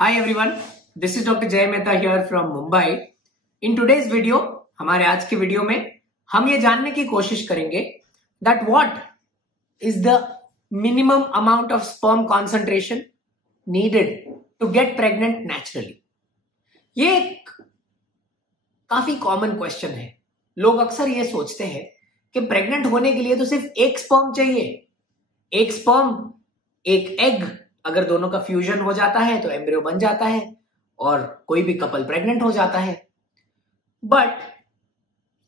Hi everyone, this is Dr. Jay Mehta here from Mumbai. In today's video, हमारे आज के video में हम ये जानने की कोशिश करेंगे that what is the minimum amount of sperm concentration needed to get pregnant naturally. ये एक काफी कॉमन क्वेश्चन है. लोग अक्सर ये सोचते हैं कि प्रेग्नेंट होने के लिए तो सिर्फ एक स्पर्म चाहिए. एक स्पर्म, एक एग, अगर दोनों का फ्यूजन हो जाता है तो एम्ब्रियो बन जाता है और कोई भी कपल प्रेग्नेंट हो जाता है. बट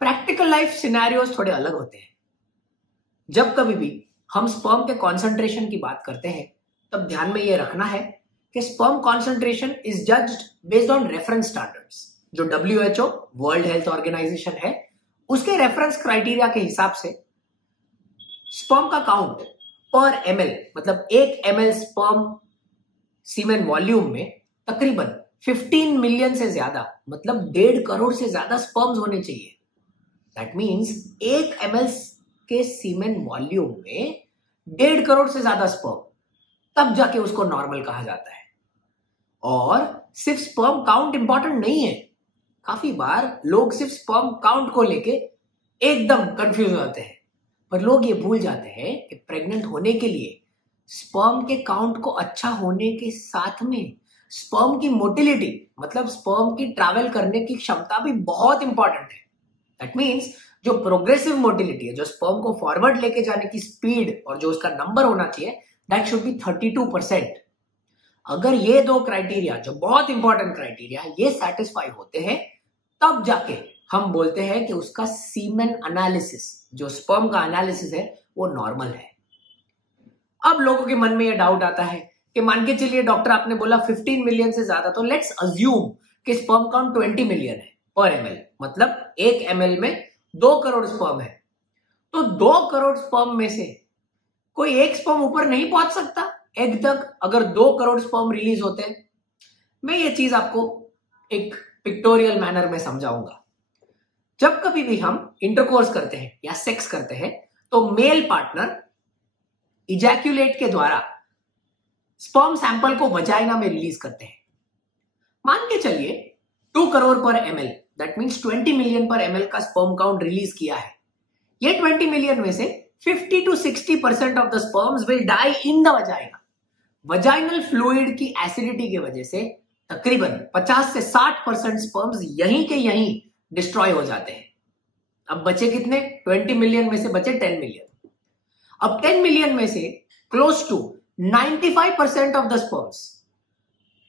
प्रैक्टिकल लाइफ सिनेरियोस थोड़े अलग होते हैं. जब कभी भी हम स्पर्म के कॉन्सेंट्रेशन की बात करते हैं तब ध्यान में यह रखना है कि sperm concentration is judged based on reference standards. जो WHO वर्ल्ड हेल्थ ऑर्गेनाइजेशन है उसके रेफरेंस क्राइटेरिया के हिसाब से स्पर्म का काउंट पर ml, मतलब 1 ml स्पर्म सीमेन वॉल्यूम में तकरीबन 15 मिलियन से ज्यादा, मतलब 1.5 करोड़ से ज्यादा स्पर्म्स होने चाहिए. दैट मीन्स 1 ml के सीमेन वॉल्यूम में 1.5 करोड़ से ज्यादा स्पर्म, तब जाके उसको नॉर्मल कहा जाता है. और सिर्फ स्पर्म काउंट इंपॉर्टेंट नहीं है. काफी बार लोग सिर्फ स्पर्म काउंट को लेके एकदम कंफ्यूज होते हैं, पर लोग ये भूल जाते हैं कि प्रेग्नेंट होने के लिए स्पर्म के काउंट को अच्छा होने के साथ में स्पर्म की मोटिलिटी, मतलब स्पर्म की ट्रैवल करने की क्षमता भी बहुत इंपॉर्टेंट है. दैट मीन्स जो प्रोग्रेसिव मोटिलिटी है, जो स्पर्म को फॉरवर्ड लेके जाने की स्पीड और जो उसका नंबर होना चाहिए, दैट शुड बी 32%. अगर ये दो क्राइटेरिया, जो बहुत इंपॉर्टेंट क्राइटेरिया, ये सेटिस्फाई होते हैं, तब जाके हम बोलते हैं कि उसका सीमेन एनालिसिस, जो स्पर्म का एनालिसिस है, वो नॉर्मल है. अब लोगों के मन में ये डाउट आता है कि मान के चलिए डॉक्टर आपने बोला 15 मिलियन से ज्यादा, तो लेट्स अज्यूम कि स्पर्म काउंट 20 मिलियन है पर ml, मतलब 1 ml में 2 करोड़ स्पर्म है. तो 2 करोड़ स्पर्म में से कोई एक स्पर्म ऊपर नहीं पहुंच सकता एग तक अगर 2 करोड़ स्पर्म रिलीज होते हैं. मैं ये चीज आपको एक पिक्टोरियल मैनर में समझाऊंगा. जब कभी भी हम इंटरकोर्स करते हैं या सेक्स करते हैं तो मेल पार्टनर इजैक्यूलेट के द्वारा स्पर्म सैंपल को वजाइना में रिलीज करते हैं. मान के चलिए 2 करोड़ पर ml, दैट मींस 20 मिलियन पर ml का स्पर्म काउंट रिलीज किया है. ये 20 मिलियन में से 50 to 60% of the sperms will die in the vagina. Vaginal fluid की एसिडिटी की वजह से तकरीबन 50 से 60% स्पर्म्स यहीं के यहीं डिस्ट्रॉय हो जाते हैं. अब बचे कितने? 20 मिलियन में से बचे 10 मिलियन. अब 10 मिलियन में से close to 95% of the sperms,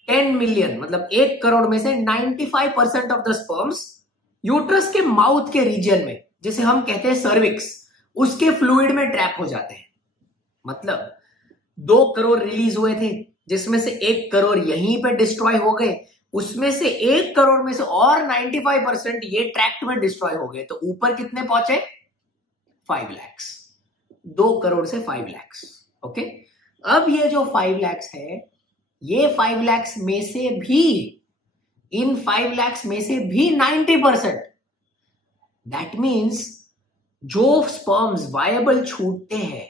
10 million मतलब 1 करोड़ में से 95% ऑफ द स्पर्म्स यूट्रस के माउथ के रीजन में, जिसे हम कहते हैं सर्विक्स, उसके फ्लूइड में ट्रैप हो जाते हैं. मतलब 2 करोड़ रिलीज हुए थे, जिसमें से 1 करोड़ यहीं पे डिस्ट्रॉय हो गए. उसमें से 1 करोड़ में से और 95% ये ट्रैक्ट में डिस्ट्रॉय हो गए. तो ऊपर कितने पहुंचे? 5 lakhs. 2 करोड़ से 5 lakhs. ओके. अब ये जो 5 lakhs है, ये 5 lakhs में से भी, इन 5 lakhs में से भी 90%, दैट मीन्स जो स्पर्म्स वायबल छूटते हैं,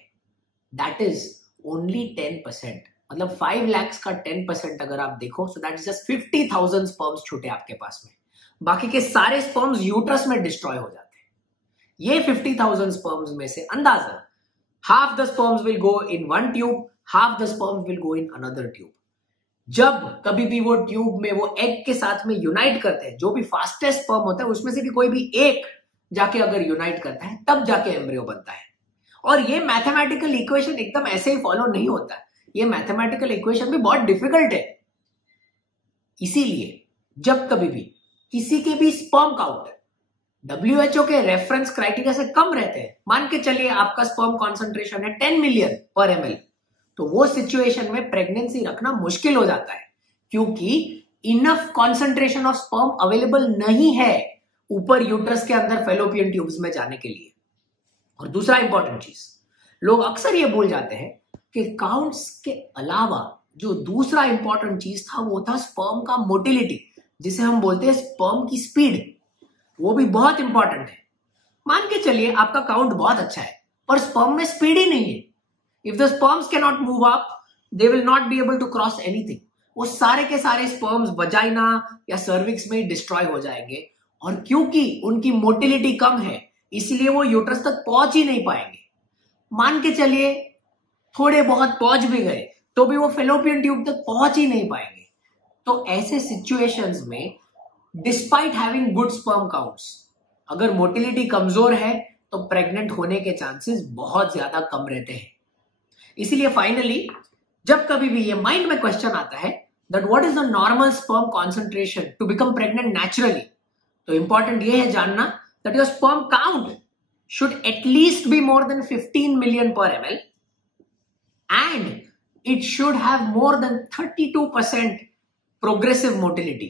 दैट इज ओनली 10%. मतलब 5 lakhs का 10% अगर आप देखो, so that is just 50,000 sperms छूटे आपके पास में. बाकी के सारे स्पर्म्स यूट्रस में डिस्ट्रॉय हो जाते हैं. ये 50,000 स्पर्म्स में से अंदाजा half the sperms will go in one tube, half the sperms will go in another tube. जब कभी भी वो ट्यूब में वो एग के साथ में यूनाइट करते हैं, जो भी फास्टेस्ट स्पर्म होता है उसमें से भी कोई भी एक जाके अगर यूनाइट करता है, तब जाके एम्ब्रियो बनता है. और ये मैथमेटिकल इक्वेशन एकदम ऐसे ही फॉलो नहीं होता है. ये मैथमेटिकल इक्वेशन भी बहुत डिफिकल्ट है. इसीलिए जब कभी भी किसी के भी स्पर्म काउंट WHO के रेफरेंस क्राइटेरिया से कम रहते हैं, मान के चलिए आपका स्पर्म कॉन्सेंट्रेशन है 10 मिलियन पर ml, तो वो सिचुएशन में प्रेगनेंसी रखना मुश्किल हो जाता है, क्योंकि enough concentration of sperm available नहीं है ऊपर यूट्रस के अंदर फेलोपियन ट्यूब्स में जाने के लिए. और दूसरा इंपॉर्टेंट चीज, लोग अक्सर ये भूल जाते हैं कि काउंट्स के अलावा जो दूसरा इंपॉर्टेंट चीज था वो था स्पर्म का मोटिलिटी, जिसे हम बोलते हैं स्पर्म की स्पीड. वो भी बहुत इंपॉर्टेंट है. मान के चलिए आपका काउंट बहुत अच्छा है पर स्पर्म में स्पीड ही नहीं है. If the sperms can not move up, they will not be able to cross anything. वो सारे के सारे स्पर्म्स वजाइना या सर्विक्स में डिस्ट्रॉय हो जाएंगे, और क्योंकि उनकी मोटिलिटी कम है इसलिए वो यूट्रस तक पहुंच ही नहीं पाएंगे। मान के चलिए थोड़े बहुत पहुंच भी गए तो भी वो फेलोपियन ट्यूब तक पहुंच ही नहीं पाएंगे। तो ऐसे सिचुएशंस में despite having good sperm counts, अगर मोटिलिटी कमजोर है तो प्रेग्नेंट होने के चांसेस बहुत ज्यादा कम रहते हैं। इसीलिए फाइनली जब कभी भी ये माइंड में क्वेश्चन आता है that what is the normal sperm concentration to become pregnant naturally, तो इंपॉर्टेंट ये है जानना that your sperm count should at least be more than 15 million per ml and it should have more than 32% progressive motility.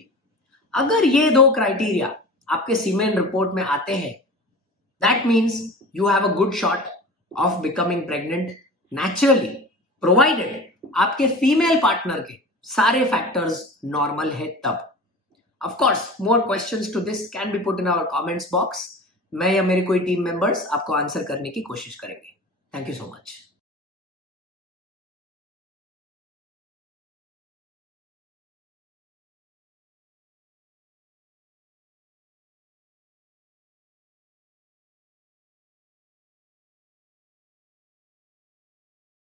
अगर ये दो criteria आपके semen report में आते हैं, that means you have a good shot of becoming pregnant naturally, provided आपके female partner के सारे फैक्टर्स नॉर्मल है तब। Of course, more questions to this can be put in our comments box. मैं या मेरे कोई टीम मेंबर्स आपको आंसर करने की कोशिश करेंगे। Thank you so much.